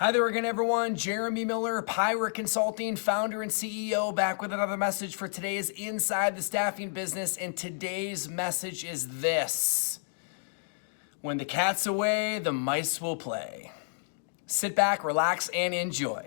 Hi there again, everyone. Jeremy Miller, Pirate Consulting, founder and CEO, back with another message for today's Inside the Staffing Business. And today's message is this: when the cat's away, the mice will play. Sit back, relax, and enjoy.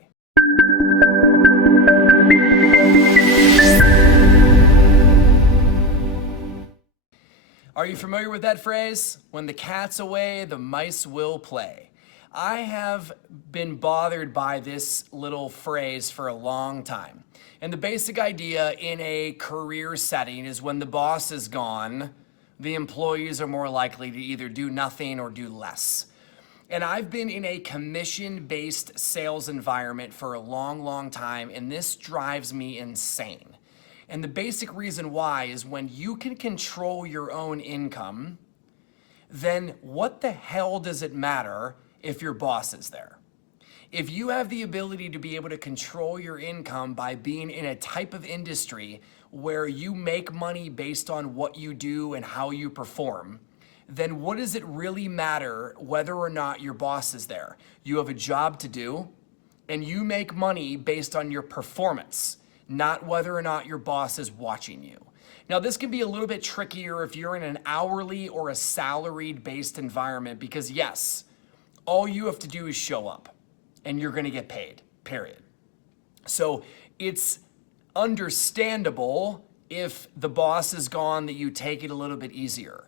Are you familiar with that phrase? When the cat's away, the mice will play. I have been bothered by this little phrase for a long time. And the basic idea in a career setting is when the boss is gone, the employees are more likely to either do nothing or do less. And I've been in a commission-based sales environment for a long time, and this drives me insane. And the basic reason why is when you can control your own income, then what the hell does it matter if your boss is there? If you have the ability to be able to control your income by being in a type of industry where you make money based on what you do and how you perform, then what does it really matter whether or not your boss is there? You have a job to do, and you make money based on your performance, not whether or not your boss is watching you. Now, this can be a little bit trickier if you're in an hourly or a salaried-based environment because, yes, all you have to do is show up and you're going to get paid, period. So it's understandable if the boss is gone that you take it a little bit easier.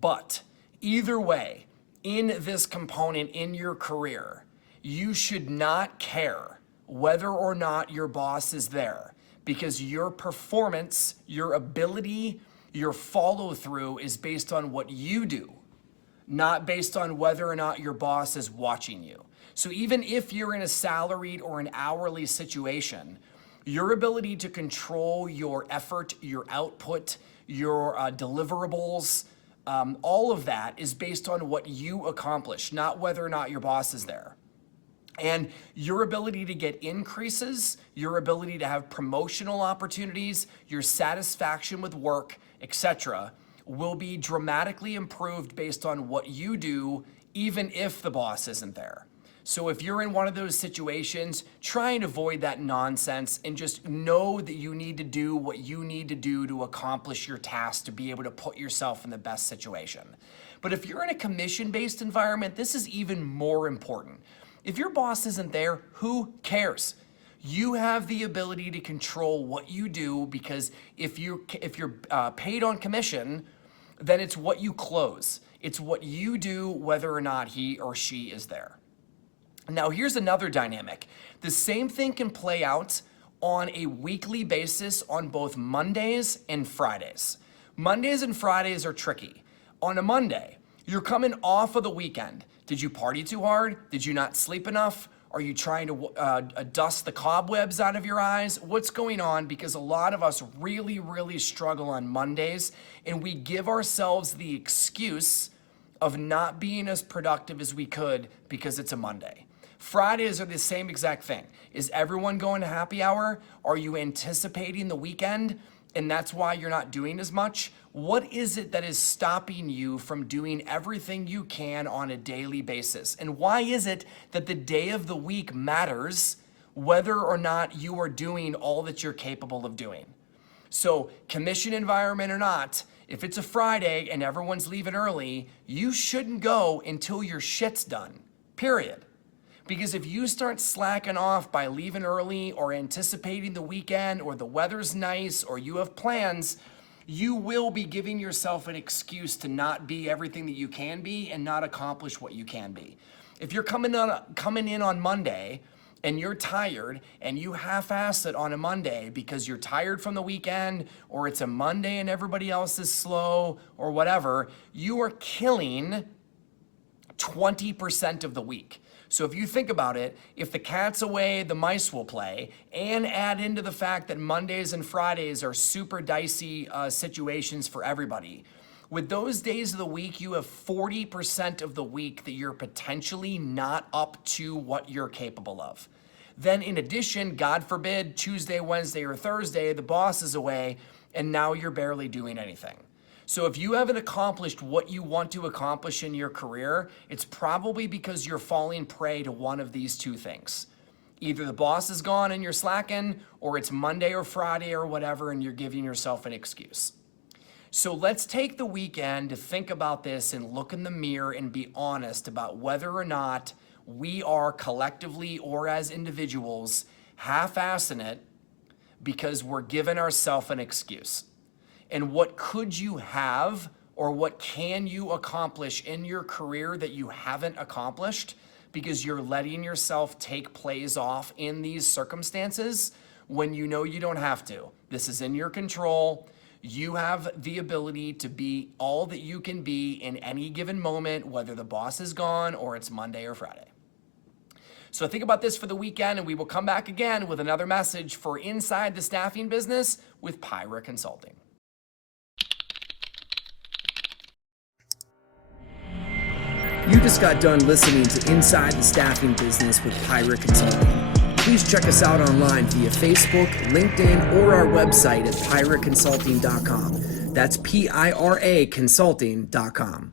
But either way, in this component in your career, you should not care whether or not your boss is there because your performance, your ability, your follow through is based on what you do, not based on whether or not your boss is watching you. So even if you're in a salaried or an hourly situation, your ability to control your effort, your output, your deliverables, all of that is based on what you accomplish, not whether or not your boss is there. And your ability to get increases, your ability to have promotional opportunities, your satisfaction with work, etc., will be dramatically improved based on what you do, even if the boss isn't there. So if you're in one of those situations, try and avoid that nonsense and just know that you need to do what you need to do to accomplish your task to be able to put yourself in the best situation. But if you're in a commission-based environment, this is even more important. If your boss isn't there, who cares? You have the ability to control what you do because if you're paid on commission, then it's what you close. It's what you do whether or not he or she is there. Now, here's another dynamic. The same thing can play out on a weekly basis on both Mondays and Fridays. Mondays and Fridays are tricky. On a Monday, you're coming off of the weekend. Did you party too hard? Did you not sleep enough? Are you trying to dust the cobwebs out of your eyes? What's going on? Because a lot of us really struggle on Mondays, and we give ourselves the excuse of not being as productive as we could because it's a Monday. Fridays are the same exact thing. Is everyone going to happy hour? Are you anticipating the weekend, and that's why you're not doing as much? What is it that is stopping you from doing everything you can on a daily basis? And why is it that the day of the week matters whether or not you are doing all that you're capable of doing? So commission environment or not, if it's a Friday and everyone's leaving early, you shouldn't go until your shit's done, period. Because if you start slacking off by leaving early or anticipating the weekend or the weather's nice or you have plans, you will be giving yourself an excuse to not be everything that you can be and not accomplish what you can be. If you're coming in on Monday and you're tired and you half-ass it on a Monday because you're tired from the weekend or it's a Monday and everybody else is slow or whatever, you are killing 20% of the week. So if you think about it, if the cat's away, the mice will play, and add into the fact that Mondays and Fridays are super dicey situations for everybody. With those days of the week, you have 40% of the week that you're potentially not up to what you're capable of. Then in addition, God forbid, Tuesday, Wednesday, or Thursday, the boss is away, and now you're barely doing anything. So if you haven't accomplished what you want to accomplish in your career, it's probably because you're falling prey to one of these two things. Either the boss is gone and you're slacking, or it's Monday or Friday or whatever and you're giving yourself an excuse. So let's take the weekend to think about this and look in the mirror and be honest about whether or not we are collectively or as individuals half-assing it because we're giving ourselves an excuse. And what could you have or what can you accomplish in your career that you haven't accomplished because you're letting yourself take plays off in these circumstances when you know you don't have to? This is in your control. You have the ability to be all that you can be in any given moment, whether the boss is gone or it's Monday or Friday. So think about this for the weekend, and we will come back again with another message for Inside the Staffing Business with Pyra Consulting. You just got done listening to Inside the Staffing Business with Pyra Consulting. Please check us out online via Facebook, LinkedIn, or our website at pyraconsulting.com. That's PIRA consulting.com.